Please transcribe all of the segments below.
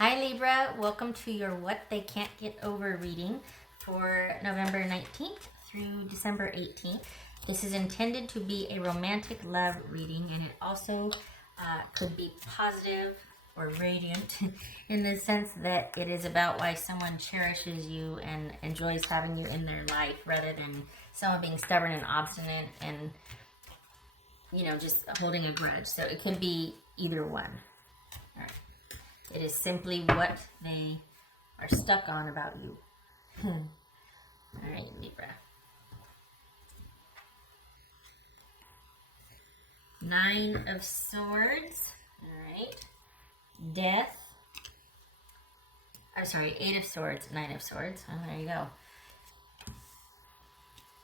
Hi Libra, welcome to your What They Can't Get Over reading for November 19th through December 18th. This is intended to be a romantic love reading, and it also could be positive or radiant in the sense that it is about why someone cherishes you and enjoys having you in their life rather than someone being stubborn and obstinate and, you know, just holding a grudge. So it could be either one. All right. It is simply what they are stuck on about you. All right, Libra. 9 of Swords. All right. Death. I'm sorry, 8 of Swords, 9 of Swords. Oh, there you go.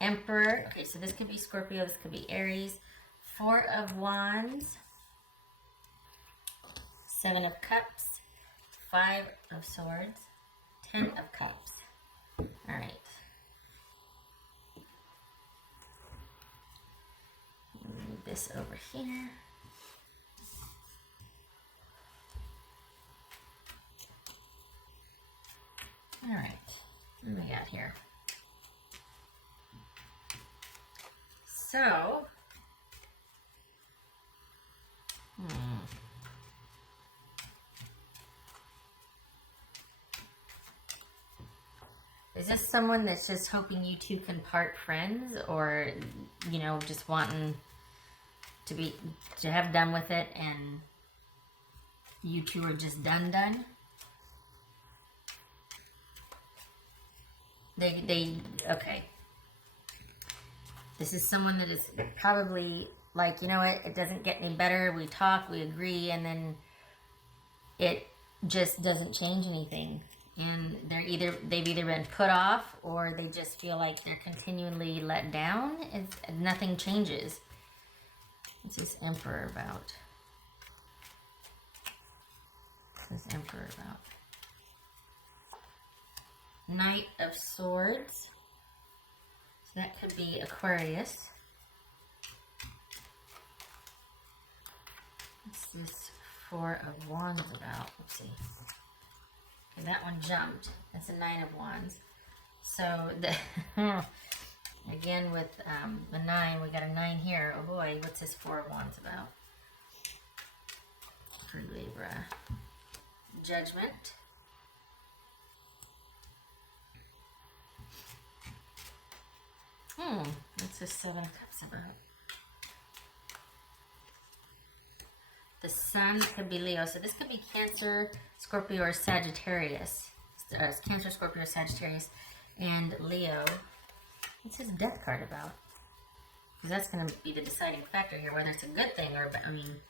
Emperor. Okay, so this could be Scorpio, this could be Aries. 4 of Wands. 7 of Cups. 5 of Swords. 10 of Cups. All right. Move this over here. All right. What do we got here? So, is this someone that's just hoping you two can part friends, or, you know, just wanting to have done with it and you two are just done? Okay. This is someone that is probably like, you know what, it doesn't get any better. We talk, we agree, and then it just doesn't change anything. And they've either been put off or they just feel like they're continually let down. Nothing changes. What's this Emperor about? What's this Emperor about? Knight of Swords. So that could be Aquarius. What's this 4 of Wands about? Let's see. Okay, that one jumped. That's a 9 of Wands. So, again with the 9, we got a 9 here. Oh boy, what's this 4 of Wands about? For Libra. Judgment. What's this 7 of Cups about? The Sun could be Leo. So this could be Cancer, Scorpio, or Sagittarius. Cancer, Scorpio, Sagittarius, and Leo. What's his Death card about? Because that's going to be the deciding factor here, whether it's a good thing or, I mean...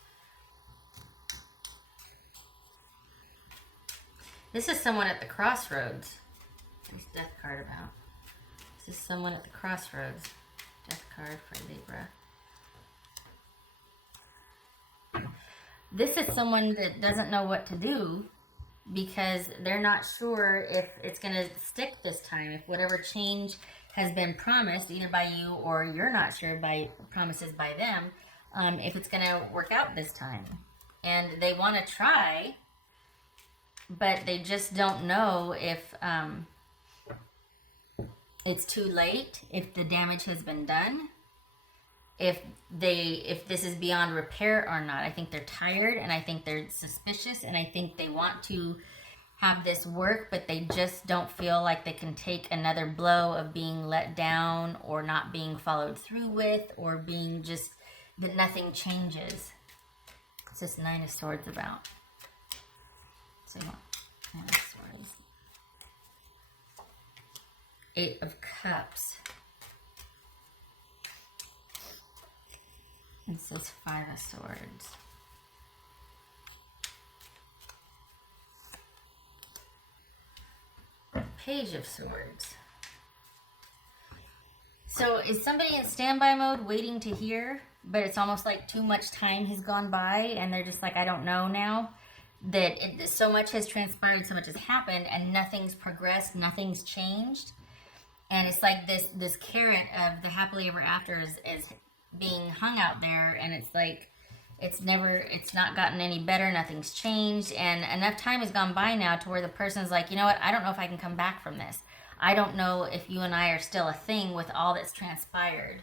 This is someone at the crossroads. What's Death card about? This is someone at the crossroads. Death card for Libra. This is someone that doesn't know what to do because they're not sure if it's going to stick this time. If whatever change has been promised, either by you or you're not sure by promises by them, if it's going to work out this time. And they want to try, but they just don't know if it's too late, if the damage has been done, if this is beyond repair or not. I think they're tired, and I think they're suspicious, and I think they want to have this work, but they just don't feel like they can take another blow of being let down or not being followed through with, or being just that nothing changes. What's this 9 of Swords about? So you want 9 of Swords. 8 of Cups. It says 5 of Swords. Page of Swords. So is somebody in standby mode waiting to hear, but it's almost like too much time has gone by and they're just like, I don't know now. That so much has transpired, so much has happened, and nothing's progressed, nothing's changed. And it's like this carrot of the happily ever after is being hung out there, and it's like It's not gotten any better. Nothing's changed. And enough time has gone by now to where the person's like, you know what? I don't know if I can come back from this. I don't know if you and I are still a thing with all that's transpired.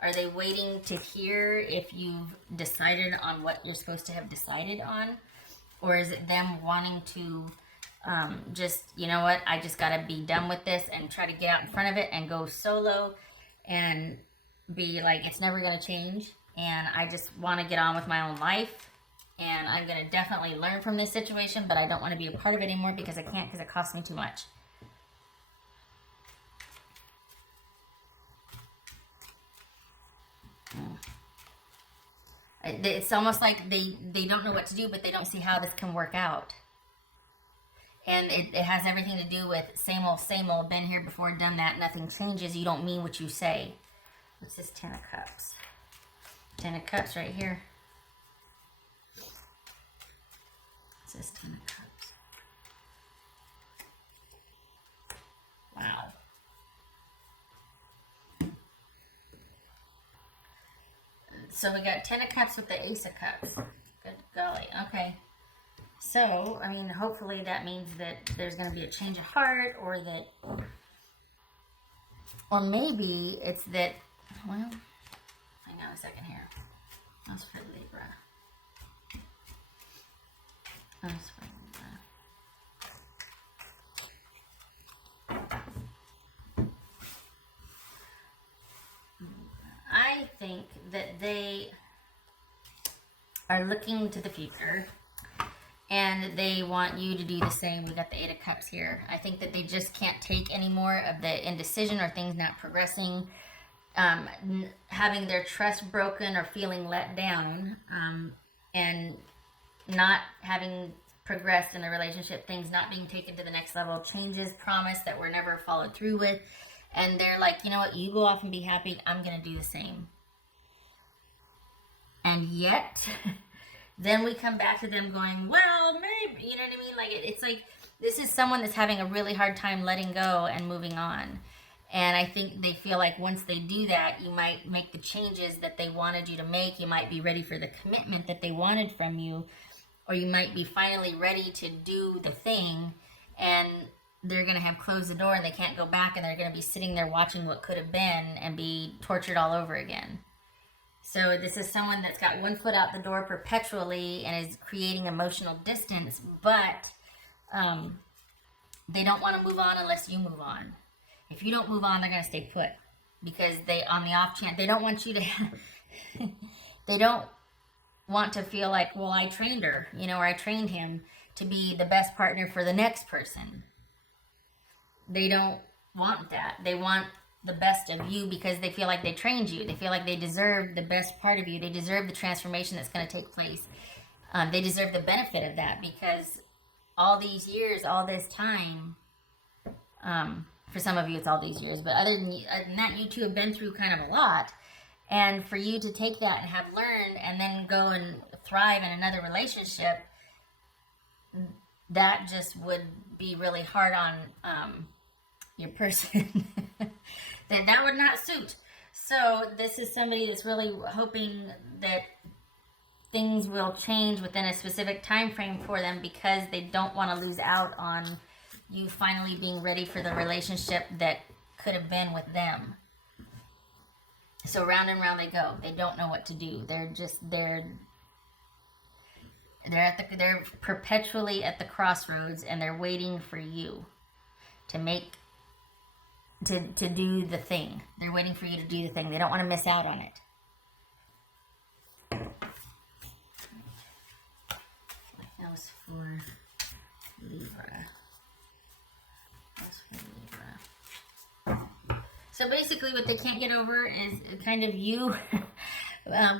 Are they waiting to hear if you've decided on what you're supposed to have decided on? Or is it them wanting to just, you know what? I just got to be done with this and try to get out in front of it and go solo and be like, it's never going to change. And I just want to get on with my own life, and I'm going to definitely learn from this situation, but I don't want to be a part of it anymore because I can't, because it costs me too much. It's almost like they don't know what to do, but they don't see how this can work out. And it has everything to do with same old, been here before, done that, nothing changes. You don't mean what you say. What's this? 10 of Cups. 10 of Cups right here. What's this? 10 of Cups. Wow. So we got 10 of Cups with the Ace of Cups. Good golly. Okay. So, I mean, hopefully that means that there's going to be a change of heart, or that, or maybe it's that, well, hang on a second here. That's for Libra. That's for Libra. I think that they are looking to the future, and they want you to do the same. We got the 8 of Cups here. I think that they just can't take any more of the indecision or things not progressing, having their trust broken or feeling let down, and not having progressed in the relationship, things not being taken to the next level, changes promised that were never followed through with. And they're like, you know what, you go off and be happy, I'm going to do the same. And yet, then we come back to them going, well, maybe, you know what I mean? Like, it's like, this is someone that's having a really hard time letting go and moving on. And I think they feel like once they do that, you might make the changes that they wanted you to make. You might be ready for the commitment that they wanted from you. Or you might be finally ready to do the thing, and they're going to have closed the door and they can't go back, and they're going to be sitting there watching what could have been and be tortured all over again. So this is someone that's got one foot out the door perpetually and is creating emotional distance, but they don't want to move on unless you move on. If you don't move on, they're going to stay put, because they, on the off chance, they don't want you to, they don't want to feel like, well, I trained her, you know, or I trained him to be the best partner for the next person. They don't want that. They want the best of you because they feel like they trained you. They feel like they deserve the best part of you. They deserve the transformation that's going to take place. They deserve the benefit of that, because all these years, all this time, for some of you it's all these years, but other than that, you two have been through kind of a lot. And for you to take that and have learned and then go and thrive in another relationship, that just would be really hard on your person. that would not suit. So this is somebody that's really hoping that things will change within a specific time frame for them, because they don't want to lose out on you finally being ready for the relationship that could have been with them. So round and round they go. They don't know what to do. They're perpetually at the crossroads, and they're waiting for you to do the thing. They're waiting for you to do the thing. They don't want to miss out on it. That was for Libra. So basically what they can't get over is kind of you,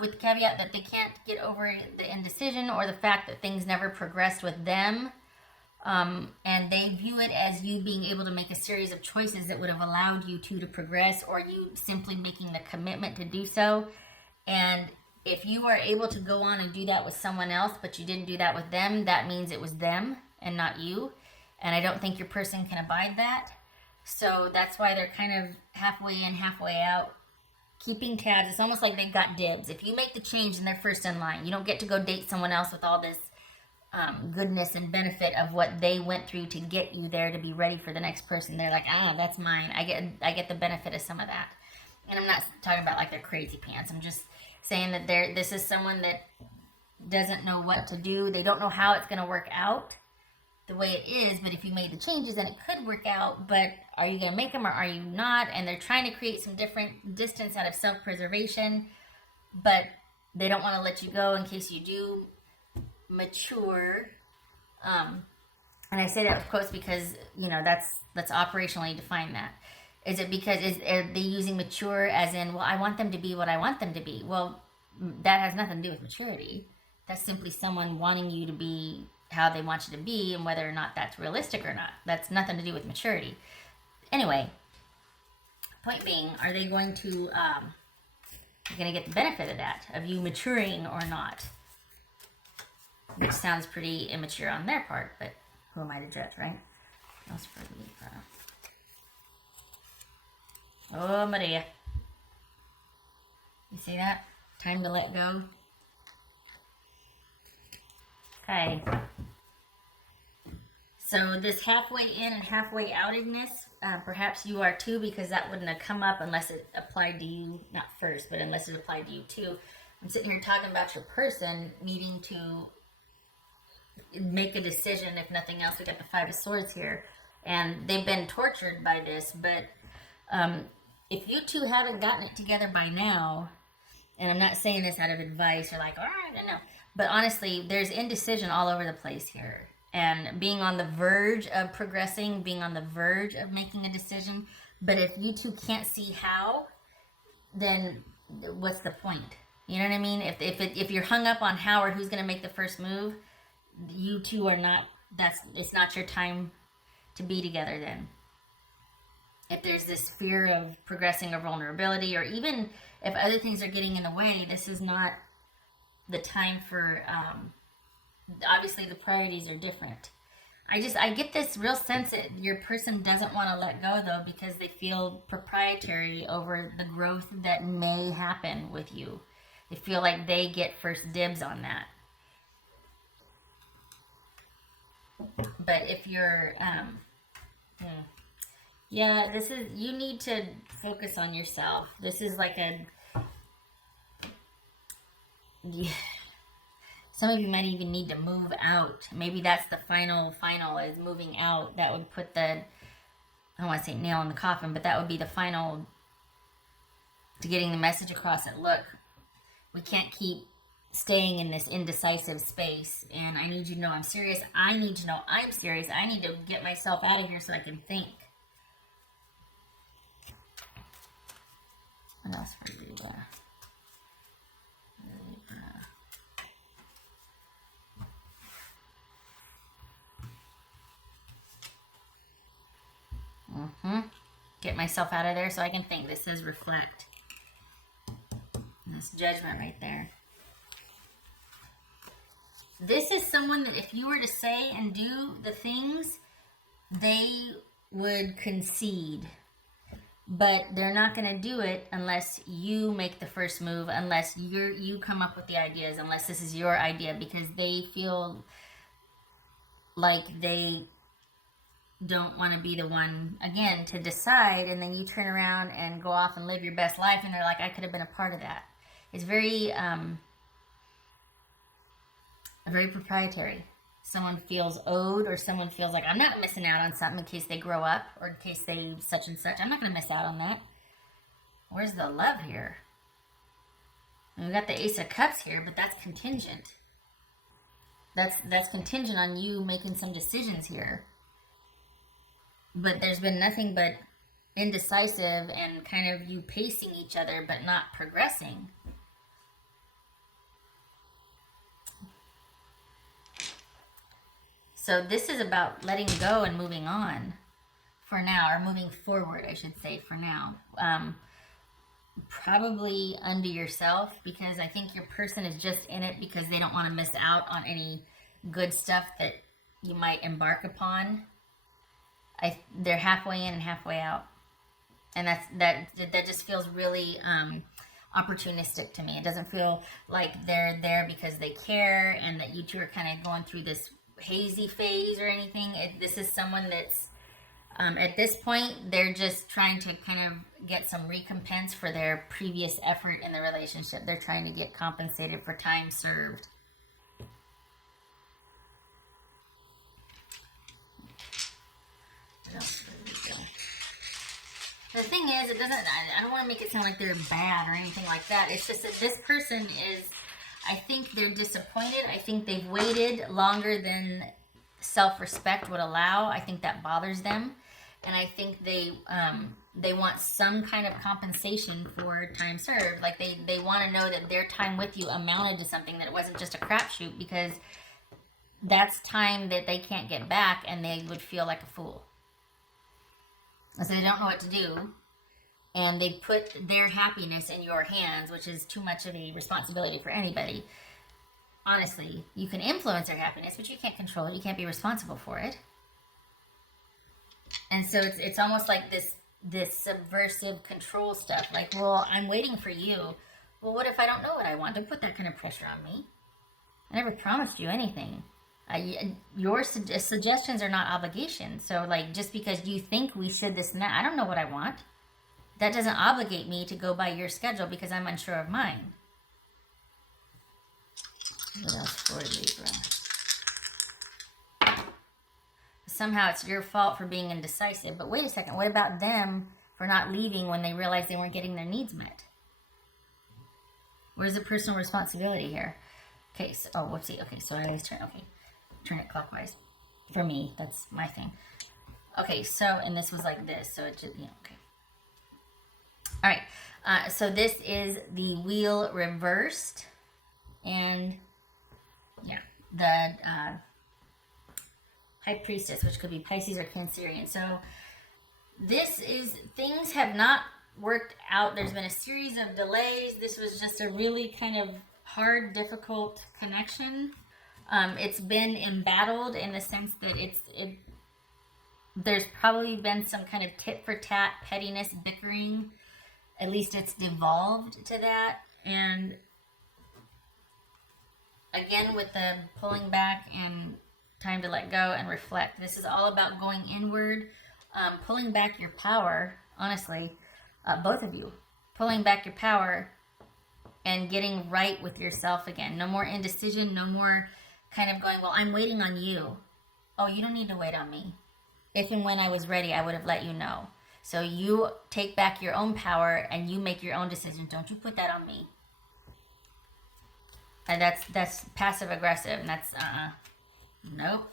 with the caveat that they can't get over the indecision or the fact that things never progressed with them. And they view it as you being able to make a series of choices that would have allowed you to progress, or you simply making the commitment to do so. And if you are able to go on and do that with someone else, but you didn't do that with them, that means it was them and not you. And I don't think your person can abide that. So that's why they're kind of halfway in, halfway out. keeping tabs. It's almost like they've got dibs. If you make the change, and they're first in line. You don't get to go date someone else with all this goodness and benefit of what they went through to get you there to be ready for the next person. They're like, that's mine. I get the benefit of some of that. And I'm not talking about like they're crazy pants. I'm just saying that this is someone that doesn't know what to do. They don't know how it's going to work out the way it is, but if you made the changes, then it could work out. But are you going to make them or are you not? And they're trying to create some different distance out of self-preservation, but they don't want to let you go in case you do mature. And I say that with quotes because, you know, that's operationally defined. That is it because are they using mature as in, well, I want them to be what I want them to be? Well, that has nothing to do with maturity. That's simply someone wanting you to be how they want you to be, and whether or not that's realistic or not. That's nothing to do with maturity. Anyway, point being, are they going to you're going to get the benefit of that, of you maturing or not? Which sounds pretty immature on their part, but who am I to judge, right? Else for Libra. Oh, Maria. You see that? Time to let go. Okay. So this halfway in and halfway outedness, perhaps you are too, because that wouldn't have come up unless it applied to you, not first, but unless it applied to you too. I'm sitting here talking about your person needing to make a decision. If nothing else, we got the Five of Swords here, and they've been tortured by this. But if you two haven't gotten it together by now, and I'm not saying this out of advice or like, I don't know, but honestly, there's indecision all over the place here, and being on the verge of progressing, being on the verge of making a decision. But if you two can't see how, then what's the point? You know what I mean? If you're hung up on how or who's going to make the first move, you two are not, it's not your time to be together then. If there's this fear of progressing or vulnerability, or even if other things are getting in the way, this is not the time for, obviously the priorities are different. I get this real sense that your person doesn't want to let go though, because they feel proprietary over the growth that may happen with you. They feel like they get first dibs on that. But if you're, yeah, this is, you need to focus on yourself. This is like some of you might even need to move out. Maybe that's the final is moving out. That would put I don't want to say nail in the coffin, but that would be the final to getting the message across that, look, we can't keep staying in this indecisive space, and I need you to know I'm serious. I need to know I'm serious. I need to get myself out of here so I can think. What else for Libra? Get myself out of there so I can think. This says reflect. And this judgment right there. This is someone that if you were to say and do the things, they would concede. But they're not going to do it unless you make the first move, unless you come up with the ideas, unless this is your idea, because they feel like they don't want to be the one, again, to decide, and then you turn around and go off and live your best life, and they're like, I could have been a part of that. It's very proprietary. Someone feels owed, or someone feels like I'm not missing out on something in case they grow up, or in case they such and such. I'm not going to miss out on that. Where's the love here? And we got the Ace of Cups here, but that's contingent. That's contingent on you making some decisions here. But there's been nothing but indecisive and kind of you pacing each other, but not progressing. So this is about letting go and moving on for now, or moving forward, I should say, for now. Probably unto yourself, because I think your person is just in it because they don't want to miss out on any good stuff that you might embark upon. They're halfway in and halfway out. And that just feels really opportunistic to me. It doesn't feel like they're there because they care and that you two are kind of going through this hazy phase or anything. This is someone that's at this point, they're just trying to kind of get some recompense for their previous effort in the relationship. They're trying to get compensated for time served. The thing is, I don't want to make it sound like they're bad or anything like that. It's just that this person is, I think they're disappointed. I think they've waited longer than self-respect would allow. I think that bothers them. And I think they want some kind of compensation for time served. Like they want to know that their time with you amounted to something, that it wasn't just a crapshoot, because that's time that they can't get back and they would feel like a fool. So they don't know what to do, and they put their happiness in your hands, which is too much of a responsibility for anybody. Honestly, you can influence their happiness, but you can't control it. You can't be responsible for it. And so it's almost like this subversive control stuff. Like, well, I'm waiting for you. Well, what if I don't know what I want? Don't put that kind of pressure on me. I never promised you anything. Your suggestions are not obligations. So, like, just because you think we should this and that, I don't know what I want. That doesn't obligate me to go by your schedule because I'm unsure of mine. What else for Libra? Somehow it's your fault for being indecisive. But wait a second, what about them for not leaving when they realized they weren't getting their needs met? Where's the personal responsibility here? Okay, so, oh, whoopsie. Okay, so I always turn it clockwise. For me, that's my thing. Okay, so, and this was like this, so it just, okay. All right, so this is the wheel reversed, and yeah, the High Priestess, which could be Pisces or Cancerian. So this is, things have not worked out. There's been a series of delays. This was just a really kind of hard, difficult connection. It's been embattled in the sense that there's probably been some kind of tit for tat, pettiness, bickering. At least it's devolved to that. And again, with the pulling back and time to let go and reflect, this is all about going inward, pulling back your power, honestly, both of you, pulling back your power and getting right with yourself again. No more indecision, no more kind of going, well, I'm waiting on you. Oh, you don't need to wait on me. If and when I was ready, I would have let you know. So you take back your own power and you make your own decisions. Don't you put that on me. And that's passive aggressive, and that's nope.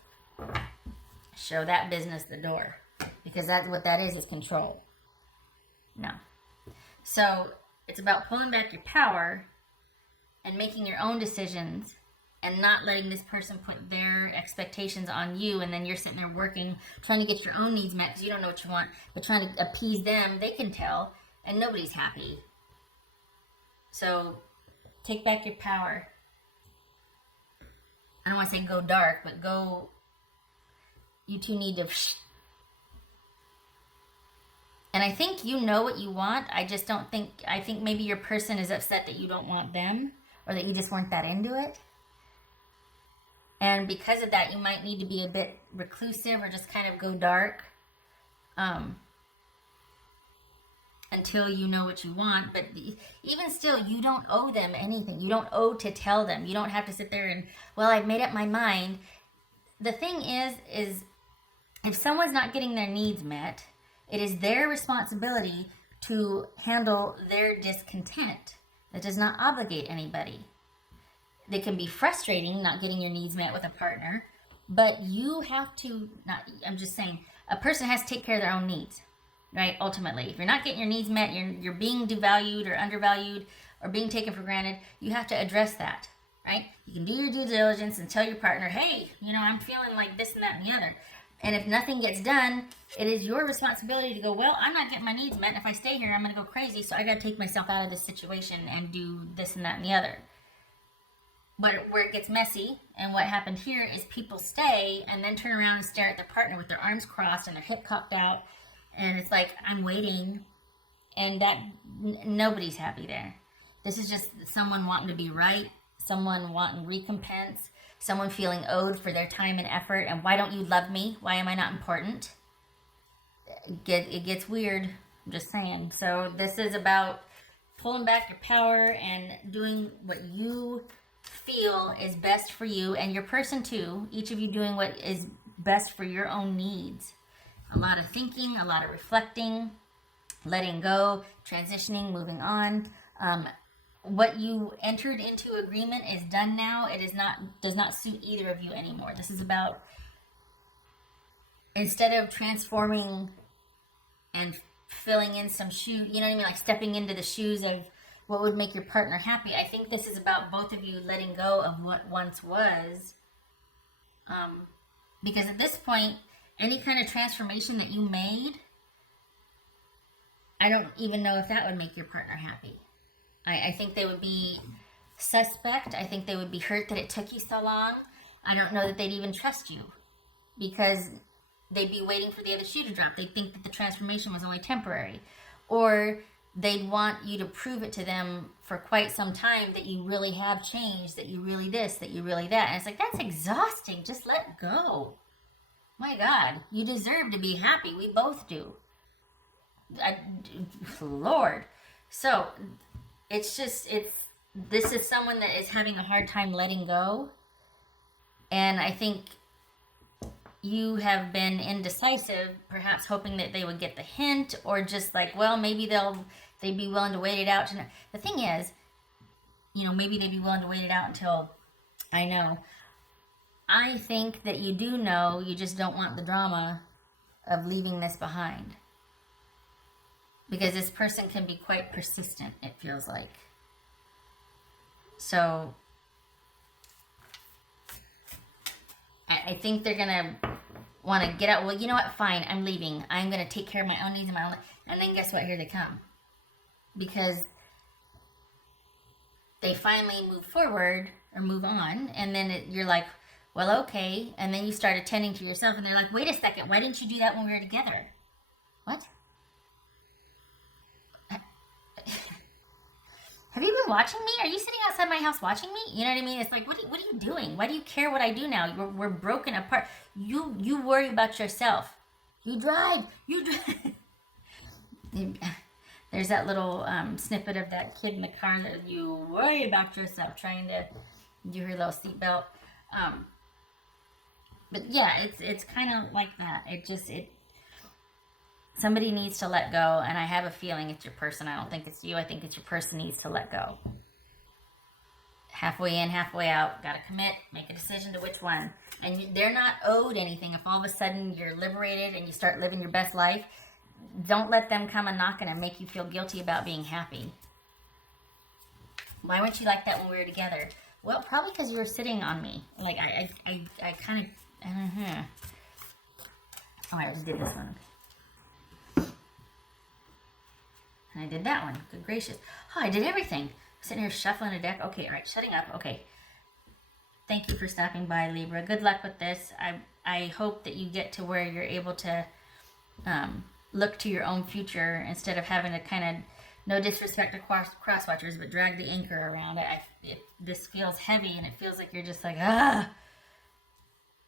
Show that business the door, because that's what that is control. No. So it's about pulling back your power and making your own decisions and not letting this person put their expectations on you, and then you're sitting there working, trying to get your own needs met because you don't know what you want, but trying to appease them. They can tell, and nobody's happy. So take back your power. I don't want to say go dark, but go, you two need to, and I think you know what you want. I just don't think, I think maybe your person is upset that you don't want them, or that you just weren't that into it. And because of that, you might need to be a bit reclusive or just kind of go dark until you know what you want. But even still, you don't owe them anything. You don't owe to tell them. You don't have to sit there and, well, I've made up my mind. The thing is if someone's not getting their needs met, it is their responsibility to handle their discontent. That does not obligate anybody. They can be frustrating not getting your needs met with a partner, but you have to, I'm just saying, a person has to take care of their own needs, right? Ultimately, if you're not getting your needs met, you're being devalued or undervalued or being taken for granted, you have to address that, right? You can do your due diligence and tell your partner, hey, I'm feeling like this and that and the other. And if nothing gets done, it is your responsibility to go, well, I'm not getting my needs met. If I stay here, I'm going to go crazy. So I got to take myself out of this situation and do this and that and the other. But where it gets messy, and what happened here is people stay and then turn around and stare at their partner with their arms crossed and their hip cocked out. And it's like, I'm waiting. And that nobody's happy there. This is just someone wanting to be right, someone wanting recompense, someone feeling owed for their time and effort. And why don't you love me? Why am I not important? It gets weird. I'm just saying. So this is about pulling back your power and doing what you feel is best for you and your person too. Each of you doing what is best for your own needs. A lot of thinking, a lot of reflecting, letting go, transitioning, moving on. What you entered into agreement is done now. It does not suit either of you anymore. This is about, instead of transforming and filling in some shoe, you know what I mean, like stepping into the shoes of what would make your partner happy. I think this is about both of you letting go of what once was. Because at this point, any kind of transformation that you made, I don't even know if that would make your partner happy. I think they would be suspect. I think they would be hurt that it took you so long. I don't know that they'd even trust you, because they'd be waiting for the other shoe to drop. They'd think that the transformation was only temporary. Or they'd want you to prove it to them for quite some time that you really have changed, that you really this, that you really that. And it's like, that's exhausting. Just let go. My God, you deserve to be happy. We both do. Lord. So this is someone that is having a hard time letting go. And I think you have been indecisive, perhaps hoping that they would get the hint, or just like, well, maybe they'd be willing to wait it out. The thing is, maybe they'd be willing to wait it out until I know. I think that you do know, you just don't want the drama of leaving this behind. Because this person can be quite persistent, it feels like. So I think they're going to want to get out. Well, you know what? Fine, I'm leaving. I'm going to take care of my own needs and my own. And then guess what? Here they come. Because they finally move forward or move on. And then you're like, well, okay. And then you start attending to yourself. And they're like, wait a second. Why didn't you do that when we were together? What? Have you been watching me? Are you sitting outside my house watching me? You know what I mean? It's like, what are you doing? Why do you care what I do now? We're broken apart. You worry about yourself. You drive. There's that little snippet of that kid in the car that you worry about yourself, trying to do her little seatbelt. But yeah, it's kind of like that. Somebody needs to let go, and I have a feeling it's your person. I don't think it's you. I think it's your person needs to let go. Halfway in, halfway out. Got to commit, make a decision to which one. And they're not owed anything. If all of a sudden you're liberated and you start living your best life, don't let them come a knocking and make you feel guilty about being happy. Why weren't you like that when we were together? Well, probably because you were sitting on me. Like, I kind of, Oh, I just did this one. And I did that one. Good gracious. Oh, I did everything. Sitting here shuffling a deck. Okay, all right, shutting up. Okay. Thank you for stopping by, Libra. Good luck with this. I hope that you get to where you're able to look to your own future instead of having to kind of, no disrespect to cross-watchers, but drag the anchor around. This feels heavy, and it feels like you're just like,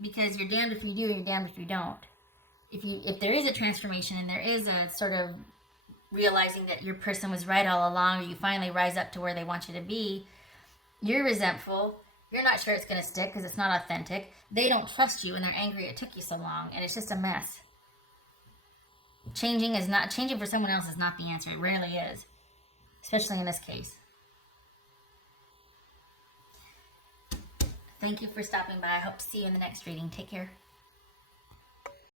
because you're damned if you do, you're damned if you don't. If there is a transformation and there is a sort of realizing that your person was right all along, or you finally rise up to where they want you to be, you're resentful. You're not sure it's going to stick because it's not authentic. They don't trust you, and they're angry it took you so long, and it's just a mess. Changing for someone else is not the answer. It rarely is, especially in this case. Thank you for stopping by. I hope to see you in the next reading. Take care.